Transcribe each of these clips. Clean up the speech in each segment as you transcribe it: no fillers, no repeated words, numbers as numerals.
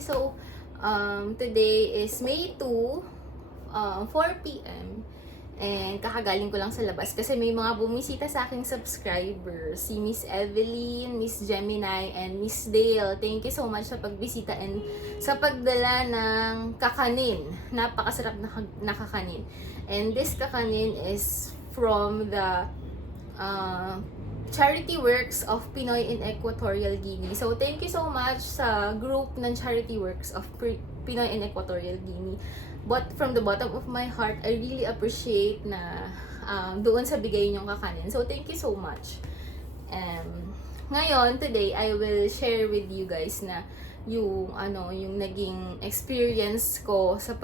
So, today is May 2, 4 p.m. And kakagaling ko lang sa labas kasi may mga bumisita sa aking subscribers. Si Miss Evelyn, Miss Gemini, and Miss Dale. Thank you so much sa pagbisita and sa pagdala ng kakanin. Napakasarap na kakanin. And this kakanin is from the charity works of Pinoy in Equatorial Guinea. So, thank you so much sa group ng charity works of Pinoy in Equatorial Guinea. But from the bottom of my heart, I really appreciate na doon sa bigay niyong kakanin. So, thank you so much. Ngayon, today, I will share with you guys na yung naging experience ko sa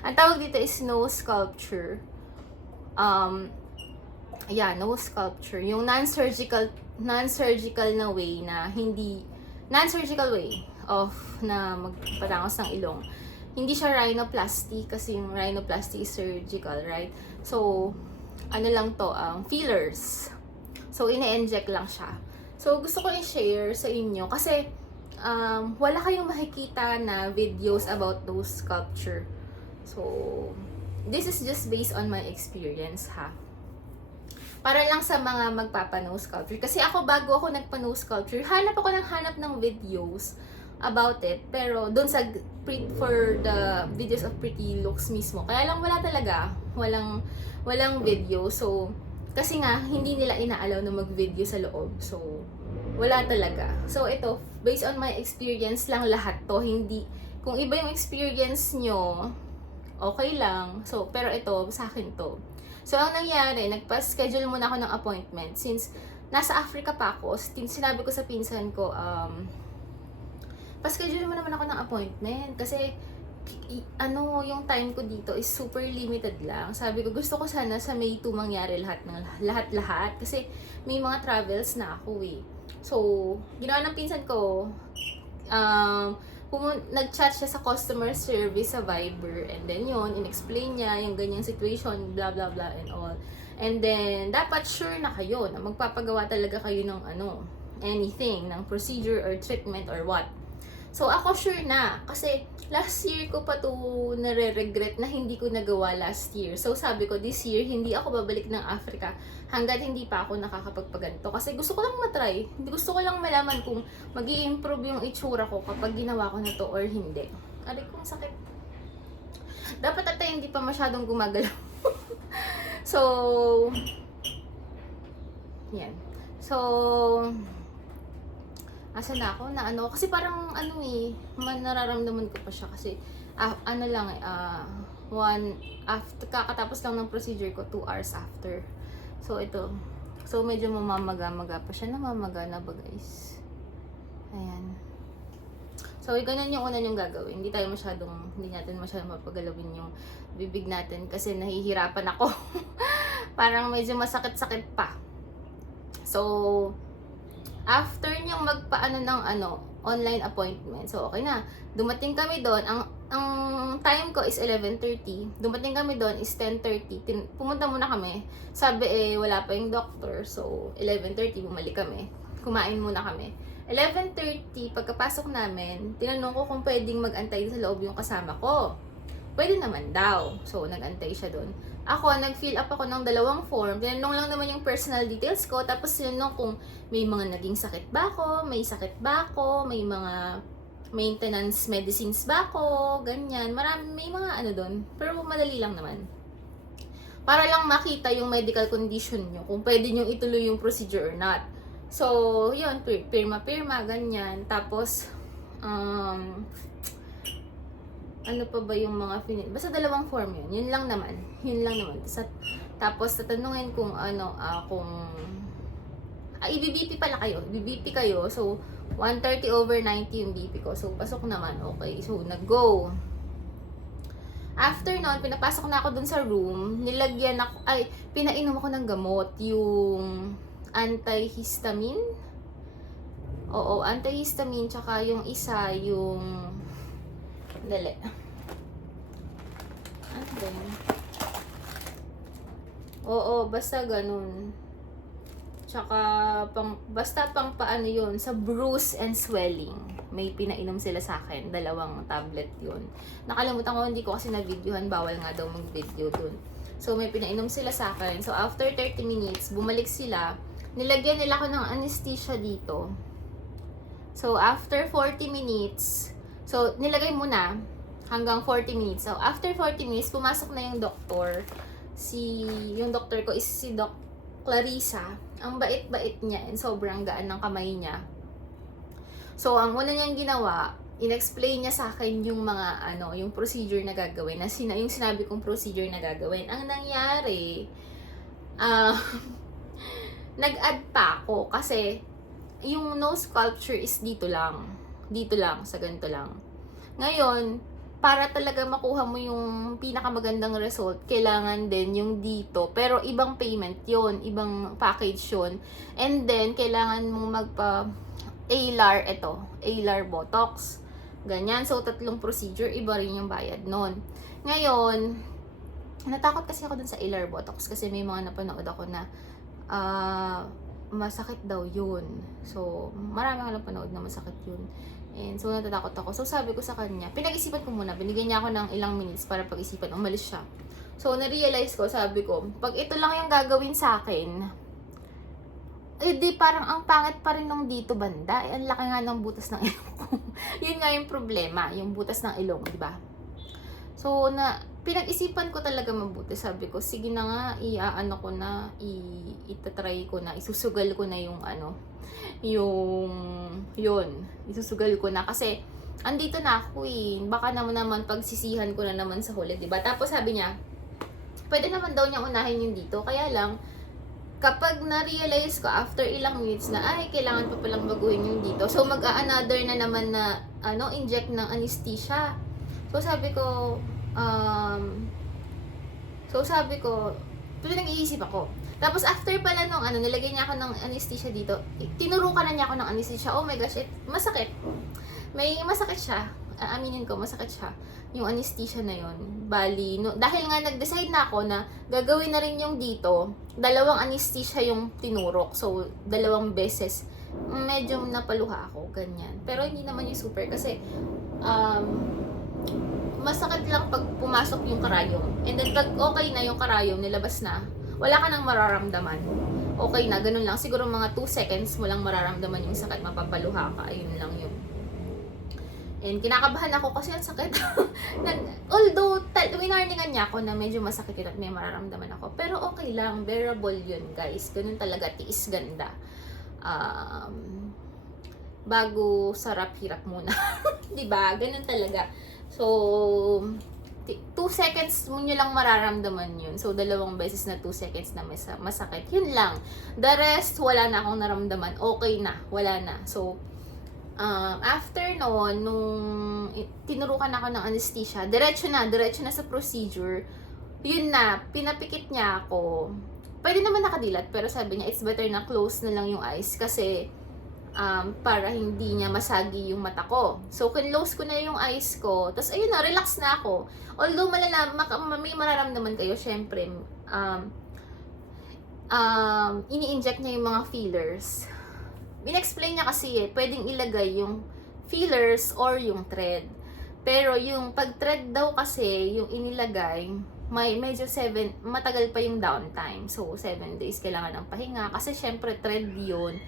ang tawag dito is snow sculpture. No sculpture. Yung non-surgical na way na non-surgical way of na magpatangos ng ilong. Hindi siya rhinoplasty kasi yung rhinoplasty is surgical, right? So, lang to, fillers. So, ine-inject lang siya. So, gusto ko i-share sa inyo kasi wala kayong makikita na videos about those sculpture. So, this is just based on my experience, ha? Para lang sa mga magpapa-nose sculpture. Kasi ako, bago ako nagpa-nose sculpture, hanap ng videos about it. Pero, doon for the videos of Pretty Looks mismo. Kaya lang wala talaga. Walang video. So, kasi nga, hindi nila inaalaw na mag-video sa loob. So, wala talaga. So, ito, based on my experience lang lahat to. Hindi, kung iba yung experience nyo, okay lang. So, pero ito, sa akin to. So, ang nangyari, nagpa-schedule muna ako ng appointment. Since nasa Africa pa ako, sinabi ko sa pinsan ko, pa-schedule mo naman ako ng appointment. Kasi, yung time ko dito is super limited lang. Sabi ko, gusto ko sana sa May 2 mangyari lahat. Kasi, may mga travels na ako eh. So, ginawa ng pinsan ko, nag-chat siya sa customer service sa Viber, and then yun, in-explain niya yung ganyang situation, blah blah blah and all. And then, dapat sure na kayo na magpapagawa talaga kayo ng anything, ng procedure or treatment or what. So, ako sure na, kasi last year ko pa to nare-regret na hindi ko nagawa last year. So, sabi ko, this year, hindi ako babalik ng Africa hanggat hindi pa ako nakakapagpaganto. Kasi gusto ko lang matry. Gusto ko lang malaman kung mag-i-improve yung itsura ko kapag ginawa ko na to or hindi. Aray kong sakit. Dapat ata hindi pa masyadong gumagalaw. So, yan. So, asa na ako na kasi parang nararamdaman ko pa siya kasi after kakatapos lang ng procedure ko 2 hours after. So ito. So medyo mamamaga-maga pa siya, namamaga na ba guys? Ayan. So ganun yung una yung gagawin. Hindi natin masyadong mapagalawin yung bibig natin kasi nahihirapan ako. Parang medyo masakit-sakit pa. So after niyang online appointment. So, okay na. Dumating kami doon. Ang time ko is 11:30. Dumating kami doon is 10:30. Pumunta muna kami. Sabi wala pa yung doctor. So, 11:30 bumalik kami. Kumain muna kami. 11:30, pagkapasok namin, tinanong ko kung pwedeng mag-antay sa loob yung kasama ko. Pwede naman daw. So, nag-antay siya doon. Ako, nag-fill up ako ng 2 form. Tinanong lang naman yung personal details ko. Tapos tinanong kung may mga naging sakit ba ako, may sakit ba ako, may mga maintenance medicines ba ako, ganyan. May mga doon. Pero madali lang naman. Para lang makita yung medical condition nyo, kung pwede nyo ituloy yung procedure or not. So, yun, pirma-pirma, ganyan. Tapos, ano pa ba yung mga basta 2 form yun. Yun lang naman. Tapos tatanungin kung kung i-BP pala kayo. I-BP kayo. So 130/90 yung BP ko. So pasok naman. Okay. So nag-go. After nun, pinapasok na ako dun sa room. Pinainom ako ng gamot. Yung antihistamine. Oo, antihistamine. Tsaka yung isa, yung dali. Ano ba yun? Oo, basta ganun. Tsaka, basta pang paano yun, sa bruise and swelling. May pinainom sila sa akin. 2 tablet yun. Nakalimutan ko, hindi ko kasi na-videohan. Bawal nga daw mag-video dun. So, may pinainom sila sa akin. So, after 30 minutes, bumalik sila. Nilagyan nila ko ng anesthesia dito. So, after 40 minutes, so, nilagay muna hanggang 40 minutes. So, after 40 minutes, pumasok na yung doktor. Yung doktor ko is si Doc Clarissa. Ang bait-bait niya and sobrang gaan ng kamay niya. So, ang una niyang ginawa, in-explain niya sa akin yung mga, yung procedure na gagawin. Yung sinabi kong procedure na gagawin. Ang nangyari, nag-add pa ako kasi yung nose sculpture is dito lang. Dito lang, sa ganito lang. Ngayon, para talaga makuha mo yung pinakamagandang result, kailangan din yung dito. Pero ibang payment yon, ibang package yon. And then, kailangan mong ALAR, ALAR Botox. Ganyan. So, 3 procedure, iba rin yung bayad nun. Ngayon, natakot kasi ako dun sa ALAR Botox kasi may mga napanood ako na masakit daw yun. So, marami akong napanood na masakit yun. And so, natatakot ako. So, sabi ko sa kanya, pinag-isipan ko muna. Binigyan niya ako ng ilang minutes para pag-isipan. Umalis siya. So, na-realize ko, sabi ko, pag ito lang yung gagawin sa akin, di parang ang pangit pa rin nung dito banda. Ang laki nga ng butas ng ilong ko. Yun nga yung problema, yung butas ng ilong, di ba? So, pinag-isipan ko talaga mabuti. Sabi ko, sige na nga, itatry ko na, isusugal ko na yun, isusugal ko na kasi andito na ako baka naman pagsisihan ko na naman sa huli, diba? Tapos sabi niya, pwede naman daw niya unahin yung dito, kaya lang kapag na-realize ko after ilang minutes na kailangan pa palang baguhin yung dito, so mag-a-another na naman na inject ng anesthesia. So sabi ko, nag-iisip ako. Tapos after pala nung nilagay niya ako ng anesthesia dito, tinurukan na niya ako ng anesthesia. Oh my gosh, masakit. Masakit siya. Aminin ko, masakit siya. Yung anesthesia na yon. Bali, dahil nga nag-decide na ako na gagawin na rin yung dito, 2 anesthesia yung tinurok. So, 2 beses. Medyo napaluha ako, ganyan. Pero hindi naman yung super kasi, masakit lang pag pumasok yung karayom. And then pag okay na yung karayom, nilabas na, wala ka nang mararamdaman. Okay na, ganun lang. Siguro mga 2 seconds mo lang mararamdaman yung sakit, mapapaluha ka. Ayun lang yun. And kinakabahan ako kasi ang sakit. Although, winarningan niya ako na medyo masakit yun at may mararamdaman ako. Pero okay lang, bearable yun guys. Ganun talaga, tiis ganda. Bago sarap, hirap muna. Diba? Ganun talaga. So, 2 seconds mo nyo lang mararamdaman yun. So, 2 beses na 2 seconds na masakit. Yun lang. The rest, wala na akong naramdaman. Okay na. Wala na. So, after noon, nung tinurukan ako ng anesthesia, diretso na sa procedure, yun na, pinapikit niya ako. Pwede naman nakadilat, pero sabi niya, it's better na close na lang yung eyes kasi para hindi niya masagi yung mata ko. So, close ko na yung eyes ko. Tapos, ayun na, relax na ako. Although, may mararamdaman kayo, syempre, ini-inject niya yung mga fillers. In-explain niya kasi pwedeng ilagay yung fillers or yung thread. Pero, yung pag-thread daw kasi, yung inilagay, medyo matagal pa yung downtime. So, 7 days kailangan ng pahinga. Kasi, syempre, thread yun.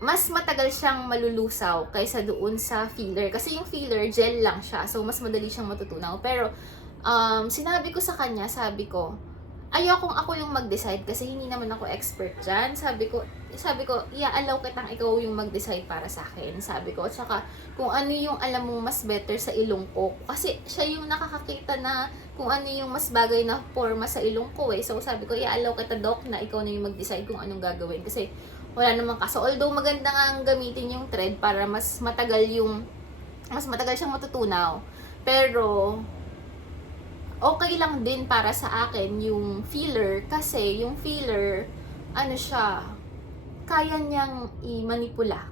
Mas matagal siyang malulusaw kaysa doon sa filler. Kasi yung filler, gel lang siya. So, mas madali siyang matutunaw. Pero, sinabi ko sa kanya, sabi ko, ayokong ako yung mag-decide kasi hindi naman ako expert dyan. Sabi ko, i-allow kitang ikaw yung mag-decide para sa akin. Sabi ko, at saka, kung ano yung alam mo mas better sa ilong ko. Kasi, siya yung nakakakita na kung ano yung mas bagay na forma sa ilong ko So, sabi ko, i-allow kita, Doc, na ikaw na yung mag-decide kung anong gagawin. Kasi, wala namang kaso. Although, maganda nga gamitin yung thread para mas matagal siyang matutunaw. Pero, okay lang din para sa akin yung filler kasi yung filler, kaya niyang manipulahin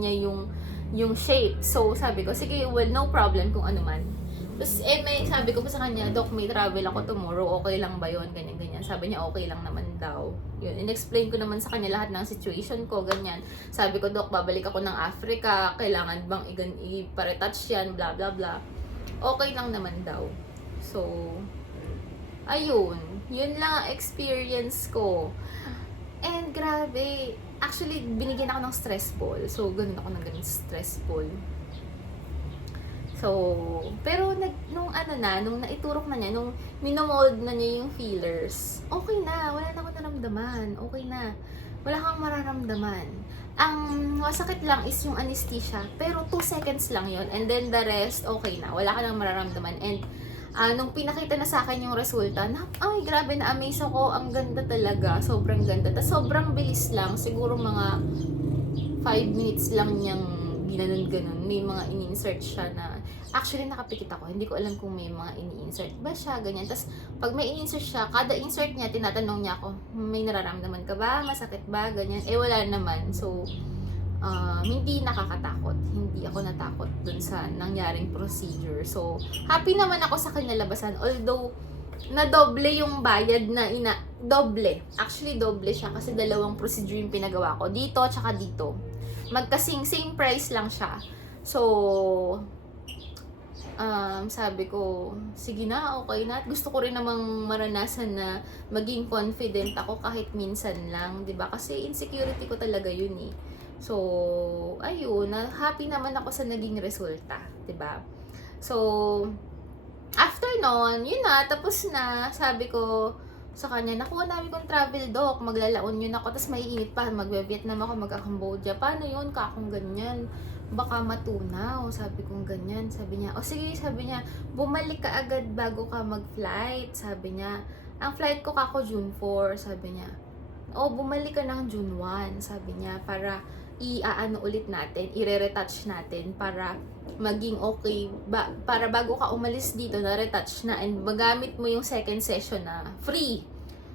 niya yung shape. So, sabi ko, sige, well, no problem kung ano man. Tapos, may sabi ko pa sa kanya, Doc, may travel ako tomorrow, okay lang ba yun? Ganyan, ganyan. Sabi niya, okay lang naman daw. Yun, in-explain ko naman sa kanya lahat ng situation ko, ganyan. Sabi ko, Doc, babalik ako ng Africa, kailangan bang i-paretouch yan, bla bla bla. Okay lang naman daw. So, ayun. Yun lang ang experience ko. And grabe, actually, binigyan ako ng stress ball. So, ganun ako ng ganun stress ball. So, pero nung naiturok na niya, nung minomold na niya yung feelers, okay na, wala na akong naramdaman, okay na. Wala kang mararamdaman. Ang masakit lang is yung anesthesia, pero 2 seconds lang yon, and then the rest, okay na, wala ka nang mararamdaman. And nung pinakita na sa akin yung resulta, ay grabe, na-amaze ako, ang ganda talaga, sobrang ganda. Tapos sobrang bilis lang, siguro mga 5 minutes lang niyang ginanon-ganon. May mga ini-insert siya na, actually nakapikit ako, hindi ko alam kung may mga ini-insert ba siya, ganyan. Tapos pag may ini-insert siya, kada insert niya, tinatanong niya ako, may nararamdaman ka ba? Masakit ba? Ganyan. Eh wala naman. So, hindi nakakatakot. Hindi ako natakot dun sa nangyaring procedure. So, happy naman ako sa kinalabasan. Although, na-doble yung bayad na doble. Actually, doble siya kasi 2 procedure yung pinagawa ko. Dito, tsaka dito. Magkasing same price lang siya. So, sabi ko, sige na, okay na. At gusto ko rin namang maranasan na maging confident ako kahit minsan lang, 'di ba? Kasi insecurity ko talaga 'yun eh. So, ayun, happy naman ako sa naging resulta, 'di ba? So, after nun, yun na, tapos na, sabi ko sa kanya, nakuha namin kong travel doc, maglalaon yun ako, tapos maiinit pa, magbe-Vietnam ako, magka-Cambodia, paano yun, kakong ganyan, baka matunaw, sabi kong ganyan, sabi niya, sige, sabi niya, bumalik ka agad bago ka mag-flight, sabi niya, ang flight ko kako June 4, sabi niya, bumalik ka ng June 1, sabi niya, para i-aano ulit natin, i-retouch natin, para maging okay, para bago ka umalis dito, na-retouch na, and magamit mo yung second session na free.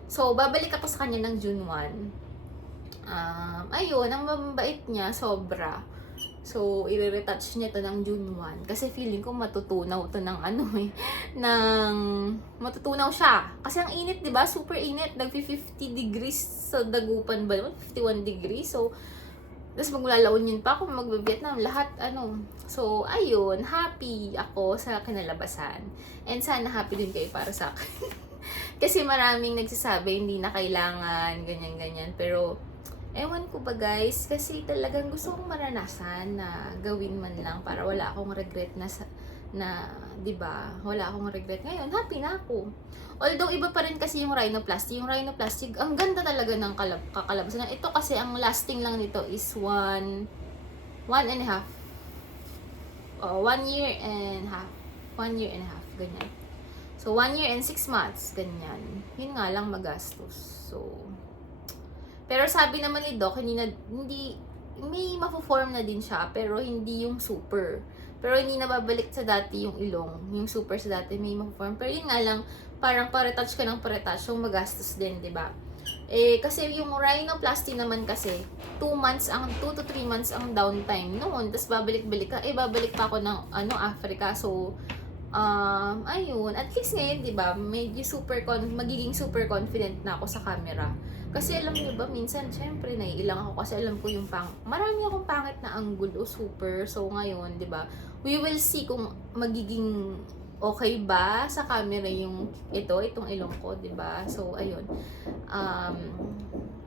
So, babalik ako sa kanya ng June 1. Ayun, ang mabait niya, sobra. So, i-retouch niya to ng June 1. Kasi feeling ko matutunaw to ng matutunaw siya. Kasi ang init, di ba? Super init. Nag-50 degrees sa dagupan ba? 51 degrees. So, tapos maglalaon yun pa ako, mag-Vietnam, lahat So, ayun, happy ako sa kinalabasan. And sana happy din kayo para sa akin. Kasi maraming nagsasabi, hindi na kailangan, ganyan-ganyan. Pero, ewan ko ba guys, kasi talagang gusto kong maranasan na gawin man lang para wala akong regret na 'di ba? Wala akong regret ngayon. Happy na ako. Although iba pa rin kasi yung rhinoplasty. Yung rhinoplasty, ang ganda talaga ng kakalabasan. Ito kasi ang lasting lang nito is 1 and a half. 1 year and a half. 1 year and a half, ganyan. So 1 year and 6 months, ganyan. Yun nga lang magastos. So, pero sabi naman ni Doc, hindi may mafo-form na din siya, pero hindi yung super. Pero hindi nababalik sa dati yung ilong. Yung super sa dati may mafo-form. Pero yun nga lang, parang paretouch ka ng paretouch, yung magastos din, di ba? Kasi yung rhinoplasty naman kasi, 2 to 3 months ang downtime noon. Tapos babalik-balik ka, babalik pa ako ng Africa. So, ayun, at least ngayon, di ba, magiging super confident na ako sa camera. Kasi alam niyo ba, minsan, syempre, naiilang ako kasi alam ko yung marami akong pangit na angle o super. So, ngayon, di ba, we will see kung magiging okay ba sa camera itong ilong ko, di ba? So, ayun.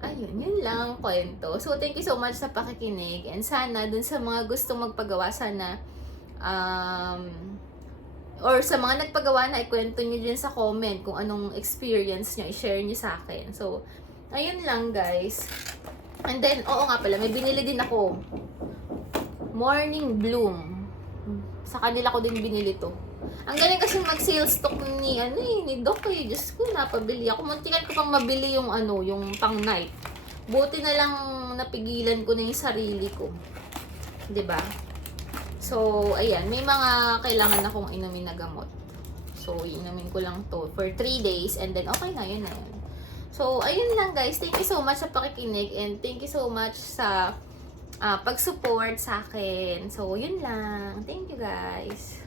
Ayun, yun lang kwento. So, thank you so much sa pakikinig. And sana, dun sa mga gustong magpagawa, sana, or sa mga nagpagawa na, ikwento nyo din sa comment kung anong experience nyo, i-share nyo sa akin. So, ayun lang guys. And then, oo nga pala, may binili din ako. Morning Bloom. Sa kanila ko din binili to. Ang galing kasi mag-sales stock ni Doc eh. Diyos ko, napabili ako. Muntikan ko pang mabili yung yung pang night. Buti na lang napigilan ko na yung sarili ko. 'Di ba? So, ayan, may mga kailangan akong inumin na gamot. So, inumin ko lang to for 3 days and then okay na, yun na yun. So, ayun lang guys. Thank you so much sa pakikinig and thank you so much sa pag-support sa akin. So, yun lang. Thank you guys.